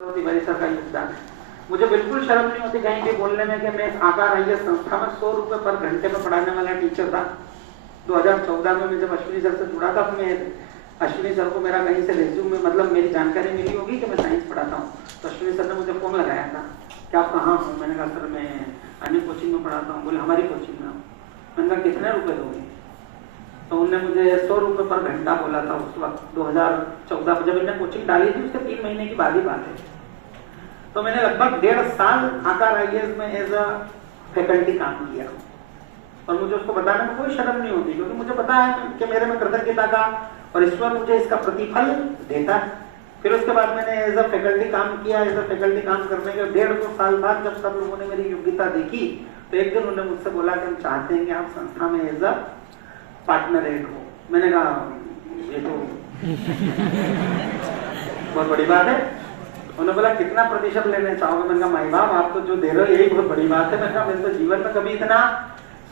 Tiwari sir का योगदान है। मुझे बिल्कुल शर्म नहीं होती कहीं भी बोलने में कि मैं आकार आईएएस संस्था में 100 रुपए पर घंटे में पढ़ाने वाला टीचर था। 2014 में मैं जब अश्विनी सर से जुड़ा था तो मैं अश्विनी सर को मेरा कहीं से रेज्यूम में मतलब मेरी जानकारी मिली होगी कि मैं साइंस पढ़ाता हूँ, तो अश्विनी सर ने मुझे फोन लगाया था कि आप कहाँ हो। मैंने कहा सर मैं अन्य कोचिंग में पढ़ाता हूँ। बोले हमारी कोचिंग में। मैंने कहा कितने रुपए दोगे? तो उन्होंने मुझे 100 रुपए पर घंटा बोला था उस वक्त 2014 जब इन्हें कोचिंग डाली थी, उसके 3 महीने की बाद ही बात है। तो मैंने लगभग 1.5 साल आकार आईएएस में एज अ फैकल्टी काम किया और मुझे उसको बताने में कोई शर्म नहीं होती, क्योंकि मुझे पता है कि मेरे में कृतज्ञता का और ईश्वर मुझे इसका प्रतिफल देता है। फिर उसके बाद मैंने एज अ फैकल्टी काम किया। एज अ फैकल्टी काम करने के 1.5-2 साल बाद जब सब लोगों ने मेरी योग्यता देखी तो एक दिन उन्होंने मुझसे बोला कि हम चाहते हैं कि आप संस्था में एज अ पार्टनर एड हो। मैंने कहा ये तो बहुत बड़ी बात है। उन्होंने बोला कितना प्रतिशत लेने चाहोगे? मैंने कहा माई बाप आप तो जो दे रहे हो यही बहुत बड़ी बात है। मैंने कहा मैंने तो जीवन में कभी इतना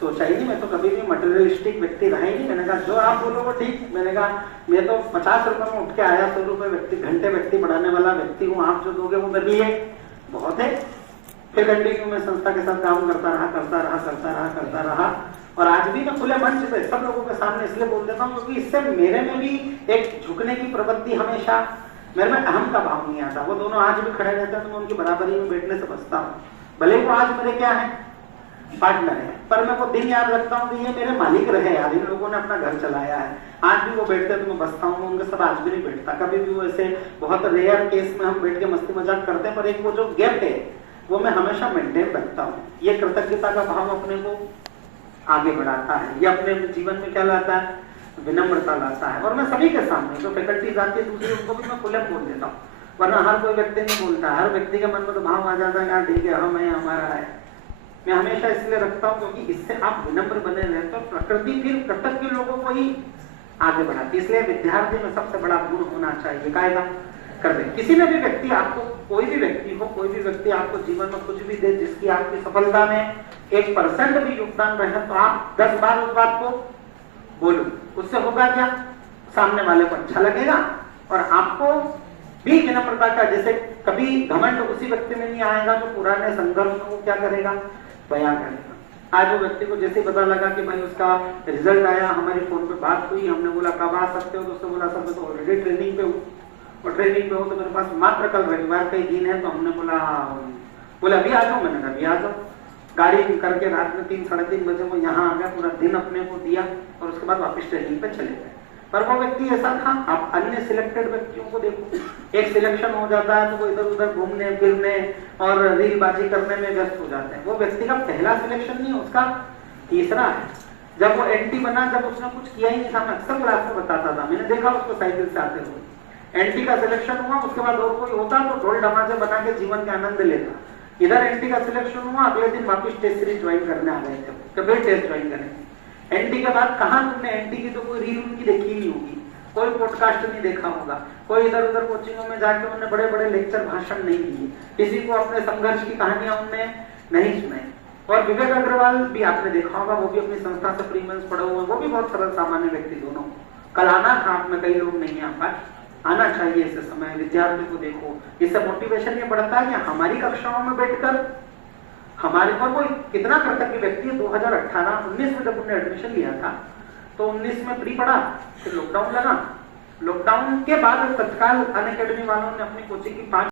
सोचा ही नहीं, मैं तो कभी भी मटेरियलिस्टिक व्यक्ति रहा ही नहीं। मैंने कहा जो आप बोलो वो ठीक। मैंने कहा मैं तो 50 रुपए में उठ के आया, 100 रुपए घंटे व्यक्ति बढ़ाने वाला व्यक्ति हूँ। आप जो दोगे वो मेरे लिए बहुत है। फिर कंटिन्यू में संस्था के साथ काम करता रहा और आज भी मैं खुले मंच पे सब लोगों के सामने इसलिए बोल देता हूँ क्योंकि इससे मेरे में भी एक झुकने की प्रवृत्ति हमेशा, मेरे में अहम का भाव नहीं आता। वो दोनों आज भी खड़े रहते हैं तो मैं उनकी बराबरी में बैठने से बचता हूँ। भले वो आज मेरे क्या है, पार्टनर है, पर मैं वो दिन याद रखता हूँ कि ये मेरे मालिक रहे यार, इन लोगों ने अपना घर चलाया है। आज भी वो बैठते हैं तो मैं बचता हूँ, उनके साथ आज भी नहीं बैठता। कभी भी वो ऐसे बहुत रेयर केस में हम बैठ के मस्ती मजाक करते हैं, पर एक वो जो गैप है वो मैं हमेशा मेंटेन रखता हूँ। ये कृतज्ञता का भाव अपने को आगे बढ़ाता है। ये अपने जीवन में क्या लाता है, विनम्रता लाता है। और मैं सभी के सामने जो फैकल्टीज आती है दूसरे उनको भी मैं खुले बोल देता हूँ, वरना हर कोई व्यक्ति नहीं बोलता। हर व्यक्ति के मन में तो भाव आ जाता है यार ठीक है हम है, हमारा है। मैं हमेशा इसलिए रखता हूँ क्योंकि इससे आप विनम्र बने रहते हो। प्रकृति फिर कृतज्ञ लोगों को ही आगे बढ़ाती है। इसलिए विद्यार्थी में सबसे बड़ा गुण होना चाहिए कायदा कर दे। किसी में भी व्यक्ति आपको, कोई भी व्यक्ति हो, कोई भी व्यक्ति आपको जीवन में कुछ भी दे जिसकी आपकी सफलता में 1% भी योगदान रहे तो आप 10 बार उस बात को बोलो। उससे होगा क्या, सामने वाले को अच्छा लगेगा और आपको भी विनम्रता का, जैसे कभी घमंड उसी व्यक्ति में नहीं आएगा जो पुराने संघर्ष को क्या करेगा, बयां करेगा। आज वो व्यक्ति को जैसे पता लगा कि भाई उसका रिजल्ट आया, हमारी फोन पे बात हुई, हमने बोला कब आ सकते हो, तो उसने बोला सर मैं तो ऑलरेडी ट्रेनिंग पे हूँ और ट्रेनिंग पे हो तो मेरे पास मात्र कल रविवार का ही दिन है। तो हमने बोला अभी आ जाओ। मैंने कहा अभी आ जाओ। गाड़ी करके रात में 3-3:30 बजे वो यहाँ आ गया, पूरा दिन अपने को दिया और उसके बाद वापस ट्रेनिंग पे चले गए। पर वो व्यक्ति ऐसा था। आप अन्य सिलेक्टेड व्यक्तियों को देखो, एक सिलेक्शन हो जाता है तो वो इधर उधर घूमने फिरने और रीलबाजी करने में व्यस्त हो जाते हैं। वो व्यक्ति का पहला सिलेक्शन नहीं, उसका तीसरा है। जब वो एंटी बना, जब उसने कुछ किया ही नहीं था, मैं अक्सर क्लास में बताता था, मैंने देखा उसको साइकिल से आते हुए। एंटी का सिलेक्शन हुआ, उसके बाद और कोई होता तो ढोल ढमाजे बना के जीवन के आनंद लेता। इधर एंटी का सिलेक्शन हुआ, अगले दिन वापस टेस्ट सीरीज ज्वाइन करने आ गए थे, कभी टेस्ट ज्वाइन करेंगे। एंटी के बाद कहा तुमने एंटी की तो कोई रील उनकी देखी नहीं होगी, कोई पॉडकास्ट नहीं देखा होगा, कोई इधर उधर कोचिंगों में जाके उन्होंने बड़े बड़े लेक्चर भाषण नहीं दिए, किसी को अपने संघर्ष की कहानियां उनने नहीं सुनाई। और विवेक अग्रवाल भी आपने देखा होगा, वो भी अपनी संस्था से प्रीमेंस पढ़े हुए, वो भी बहुत सरल सामान्य व्यक्ति दोनों। कल आना था, आप में कई लोग नहीं आ पाए, आना चाहिए ऐसे समय। विद्यार्थी को देखो, इससे मोटिवेशन ये बढ़ता है कि हमारी कक्षाओं में बैठकर हमारे पर कोई कितना कृतज्ञ व्यक्ति है। 2018-19 में जब उन्होंने एडमिशन लिया था तो 19 में प्री पढ़ा, फिर लॉकडाउन लगा। लॉकडाउन के बाद तत्काल अनअकैडमी वालों ने अपनी कोचिंग की 5